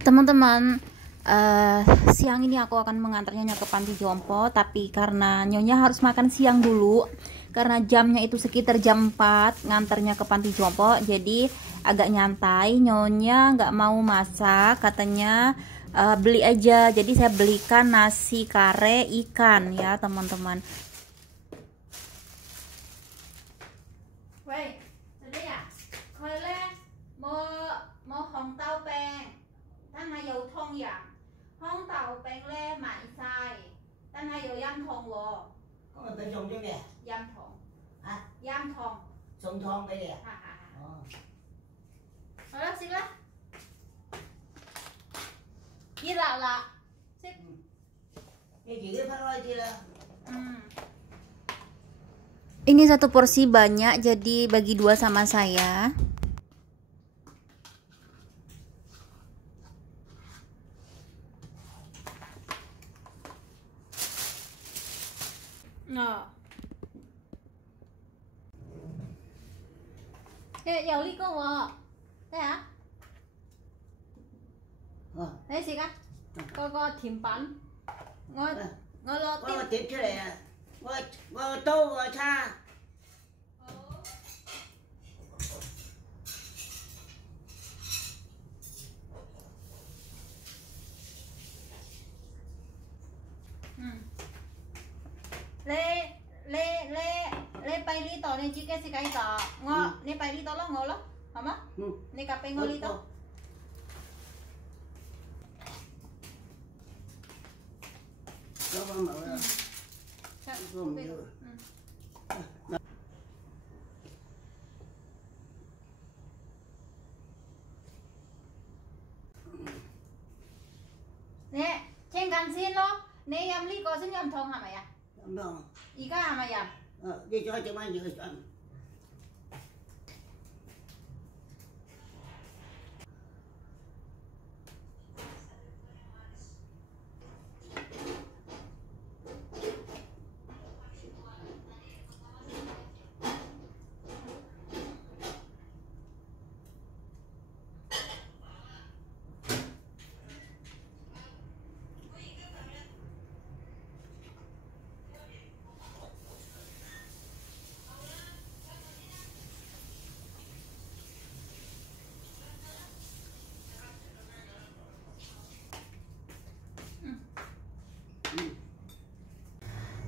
Teman-teman, siang ini aku akan mengantar Nyonya ke panti jompo, tapi karena Nyonya harus makan siang dulu, karena jamnya itu sekitar jam 4 ngantarnya ke panti jompo, jadi agak nyantai. Nyonya nggak mau masak, katanya beli aja. Jadi saya belikan nasi kare ikan ya teman-teman. Wei, sedih ya? Mau hong tau peng. Tan hay dầu thông yang hong tàu bánh lê mãi sai tan hay dầu yam thong wo Có mình tên dùng chứ nè. yam thong Hả? yam thong Sông thon đây nè. ha ha Ờ. rồi đó xích lắm gì là xích Cái gì cái phát lôi chi là. Ini satu porsi banyak, jadi bagi dua sama saya. Dầu ly cô à? Đây hả? Đây gì cả? Có thím bắn. Ngồi lo Có tiếp. tiếp chứ này. Có tô có cha. Le bay li to nên chỉ cái gì cái to ngó ne bay li to lo ngó lo hả má ne cà phê ngó li to Có con mở ra. Gồm vô. nè trên gan xin lo nè em li có xin em thông hả mày à Đúng rồi. ý cả hả mày à Đi cho mai vừa cho.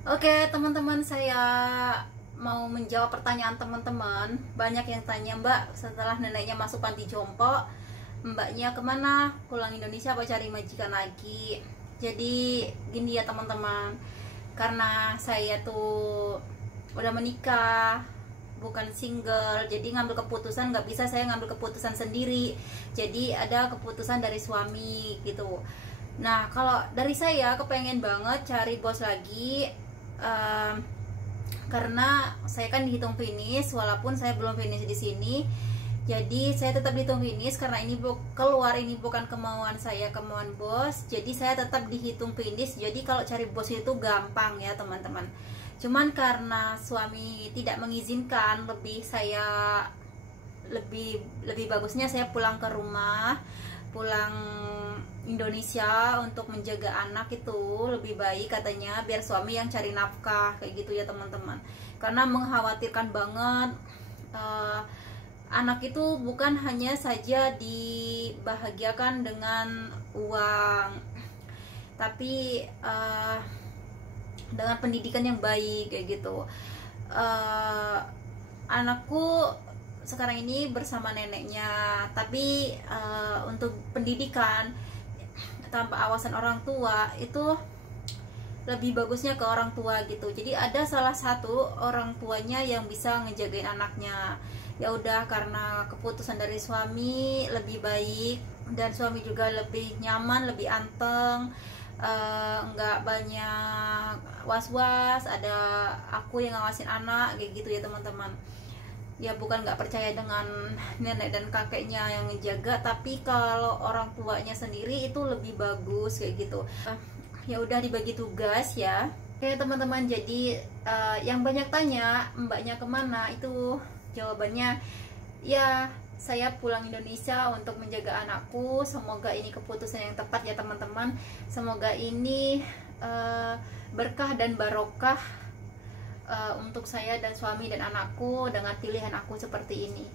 Oke teman-teman, saya mau menjawab pertanyaan teman-teman. Banyak yang tanya, Mbak, setelah neneknya masuk panti jompo, mbaknya kemana? Pulang Indonesia apa cari majikan lagi? Jadi gini ya teman-teman, karena saya tuh udah menikah, bukan single, jadi ngambil keputusan nggak bisa saya ngambil keputusan sendiri. Jadi ada keputusan dari suami gitu. Nah kalau dari saya kepengen banget cari bos lagi. Karena saya kan dihitung finish, walaupun saya belum finish di sini, jadi saya tetap dihitung finish karena ini keluar ini bukan kemauan saya, kemauan bos. Jadi saya tetap dihitung finish. Jadi kalau cari bos itu gampang ya teman-teman. Cuman karena suami tidak mengizinkan, lebih bagusnya saya pulang ke rumah, pulang Indonesia untuk menjaga anak itu lebih baik katanya, biar suami yang cari nafkah kayak gitu ya teman-teman. Karena mengkhawatirkan banget, anak itu bukan hanya saja dibahagiakan dengan uang, tapi dengan pendidikan yang baik kayak gitu. Anakku sekarang ini bersama neneknya, tapi untuk pendidikan tanpa awasan orang tua itu lebih bagusnya ke orang tua gitu. Jadi ada salah satu orang tuanya yang bisa ngejagain anaknya. Ya udah, karena keputusan dari suami lebih baik dan suami juga lebih nyaman, lebih anteng, nggak banyak was-was, ada aku yang ngawasin anak kayak gitu ya teman-teman. Ya bukan nggak percaya dengan nenek dan kakeknya yang ngejaga, tapi kalau orang tuanya sendiri itu lebih bagus kayak gitu. Ya udah, dibagi tugas ya. Oke teman-teman, jadi yang banyak tanya mbaknya kemana, itu jawabannya ya saya pulang Indonesia untuk menjaga anakku. Semoga ini keputusan yang tepat ya teman-teman. Semoga ini berkah dan barokah untuk saya dan suami dan anakku dengan pilihan aku seperti ini.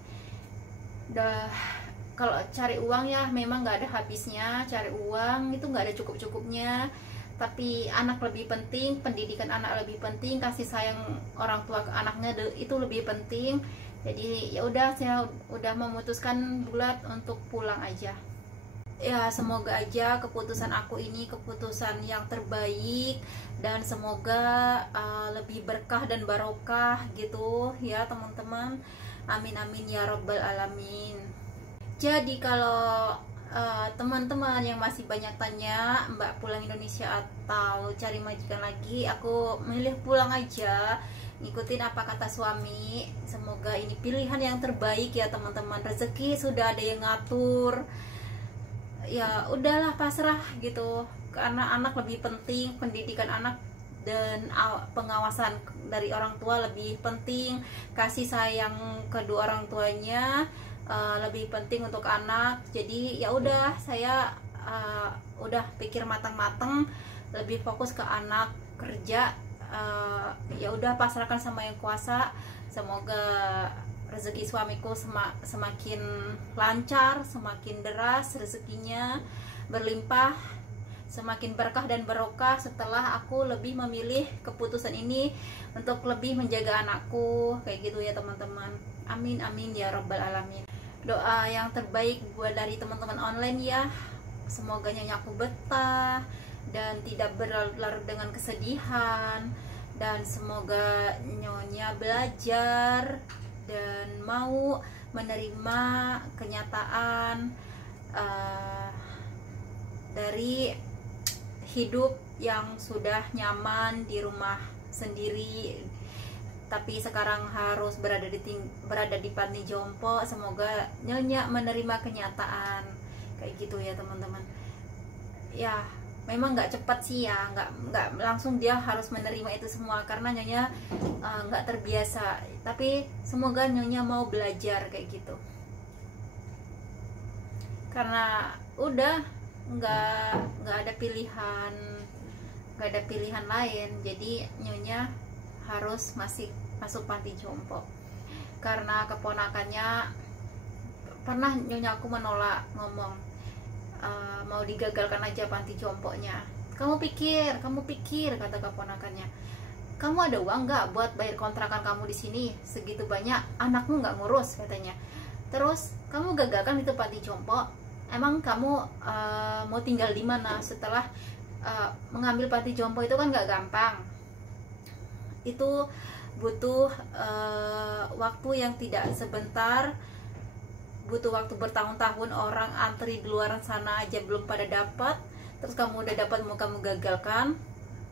Kalau cari uang ya memang nggak ada habisnya, cari uang itu nggak ada cukup-cukupnya. Tapi anak lebih penting, pendidikan anak lebih penting, kasih sayang orang tua ke anaknya itu lebih penting. Jadi ya udah, saya udah memutuskan bulat untuk pulang aja. Ya semoga aja keputusan aku ini keputusan yang terbaik, dan semoga lebih berkah dan barokah gitu ya teman-teman. Amin amin ya robbal alamin. Jadi kalau teman-teman yang masih banyak tanya, Mbak pulang Indonesia atau cari majikan lagi, aku milih pulang aja, ngikutin apa kata suami. Semoga ini pilihan yang terbaik ya teman-teman. Rezeki sudah ada yang ngatur, ya udahlah pasrah gitu, karena anak lebih penting, pendidikan anak dan pengawasan dari orang tua lebih penting, kasih sayang kedua orang tuanya lebih penting untuk anak. Jadi ya udah, saya udah pikir matang-matang, lebih fokus ke anak, kerja. Ya udah pasrahkan sama yang kuasa. Semoga rezeki suamiku semakin lancar, semakin deras rezekinya, berlimpah, semakin berkah dan barokah setelah aku lebih memilih keputusan ini untuk lebih menjaga anakku, kayak gitu ya teman-teman. Amin amin ya robbal alamin. Doa yang terbaik buat dari teman-teman online ya, semoga nyanyaku betah dan tidak berlarut dengan kesedihan, dan semoga nyonya belajar dan mau menerima kenyataan dari hidup yang sudah nyaman di rumah sendiri, tapi sekarang harus berada di panti jompo. Semoga nyonya menerima kenyataan kayak gitu ya teman-teman. Ya memang nggak cepat sih ya, nggak langsung dia harus menerima itu semua karena nyonya nggak terbiasa. Tapi semoga nyonya mau belajar kayak gitu, karena udah nggak ada pilihan lain. Jadi nyonya harus masuk panti jompo karena keponakannya pernah nyonya aku menolak, ngomong mau digagalkan aja panti jomponya. Kamu pikir kata keponakannya, kamu ada uang nggak buat bayar kontrakan kamu di sini segitu banyak, anakmu nggak ngurus katanya. Terus kamu gagalkan itu panti jompo, emang kamu mau tinggal di mana setelah mengambil panti jompo? Itu kan nggak gampang, itu butuh waktu yang tidak sebentar, butuh waktu bertahun-tahun. Orang antri di luar sana aja belum pada dapat, terus kamu udah dapat mau kamu gagalkan.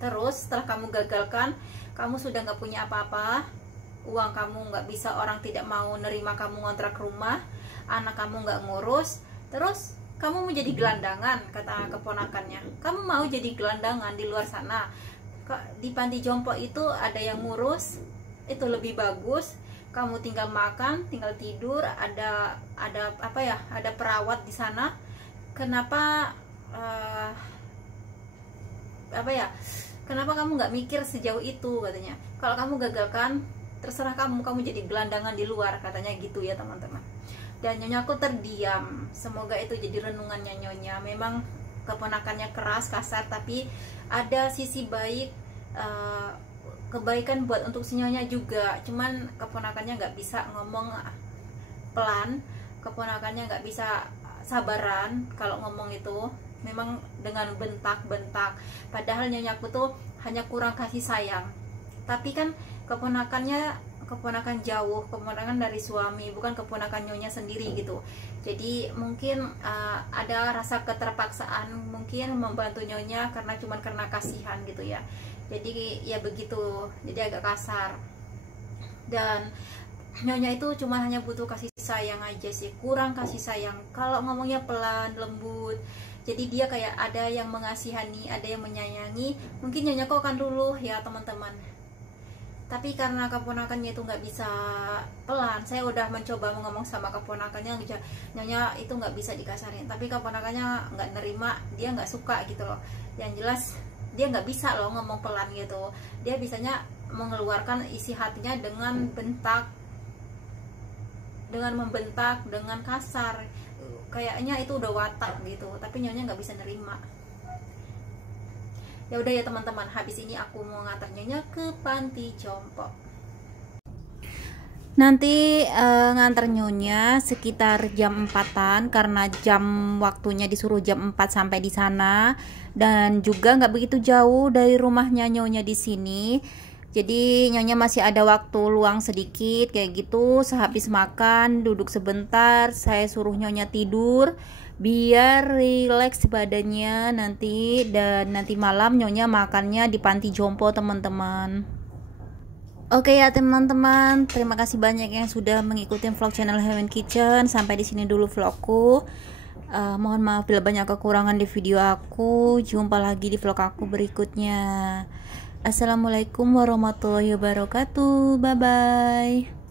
Terus setelah kamu gagalkan, kamu sudah nggak punya apa-apa, uang kamu nggak bisa, orang tidak mau nerima kamu ngontrak rumah, anak kamu nggak ngurus, terus kamu mau jadi gelandangan, kata keponakannya. Kamu mau jadi gelandangan di luar sana? Di panti jompo itu ada yang ngurus, itu lebih bagus. Kamu tinggal makan, tinggal tidur, ada apa ya, ada perawat di sana. Kenapa kenapa kamu nggak mikir sejauh itu, katanya. Kalau kamu gagalkan, terserah kamu jadi gelandangan di luar, katanya gitu ya teman-teman. Dan nyonyaku terdiam. Semoga itu jadi renungannya nyonya. Memang keponakannya keras, kasar, tapi ada sisi baik, kebaikan buat untuk si nyonya juga. Cuman keponakannya nggak bisa ngomong pelan, keponakannya nggak bisa sabaran kalau ngomong itu, memang dengan bentak-bentak. Padahal nyonyaku tuh hanya kurang kasih sayang, tapi kan keponakan jauh, keponakan dari suami, bukan keponakan nyonya sendiri gitu. Jadi mungkin ada rasa keterpaksaan mungkin membantu nyonya karena kasihan gitu ya. Jadi ya begitu, jadi agak kasar. Dan nyonya itu cuma hanya butuh kasih sayang aja sih, kurang kasih sayang. Kalau ngomongnya pelan, lembut, jadi dia kayak ada yang mengasihani, ada yang menyayangi. Mungkin nyonya kok akan luluh ya teman-teman. Tapi karena keponakannya itu nggak bisa pelan, saya udah mencoba ngomong sama keponakannya, nyonya itu nggak bisa dikasarin, tapi keponakannya nggak nerima, dia nggak suka gitu loh. Yang jelas dia nggak bisa loh ngomong pelan gitu, dia bisanya mengeluarkan isi hatinya dengan membentak, dengan kasar, kayaknya itu udah watak gitu, tapi nyonya nggak bisa nerima. Ya udah ya teman-teman, habis ini aku mau ngantar nyonya ke panti jompo. Nanti ngantar nyonya sekitar jam 4-an karena jam waktunya disuruh jam 4 sampai di sana, dan juga nggak begitu jauh dari rumahnya nyonya di sini. Jadi nyonya masih ada waktu luang sedikit kayak gitu. Sehabis makan duduk sebentar, saya suruh nyonya tidur biar rileks badannya nanti, dan nanti malam nyonya makannya di panti jompo teman-teman. Oke ya teman-teman, terima kasih banyak yang sudah mengikuti vlog channel Heaven Kitchen. Sampai di sini dulu vlogku. Mohon maaf bila banyak kekurangan di video aku. Jumpa lagi di vlog aku berikutnya. Assalamualaikum warahmatullahi wabarakatuh. Bye bye.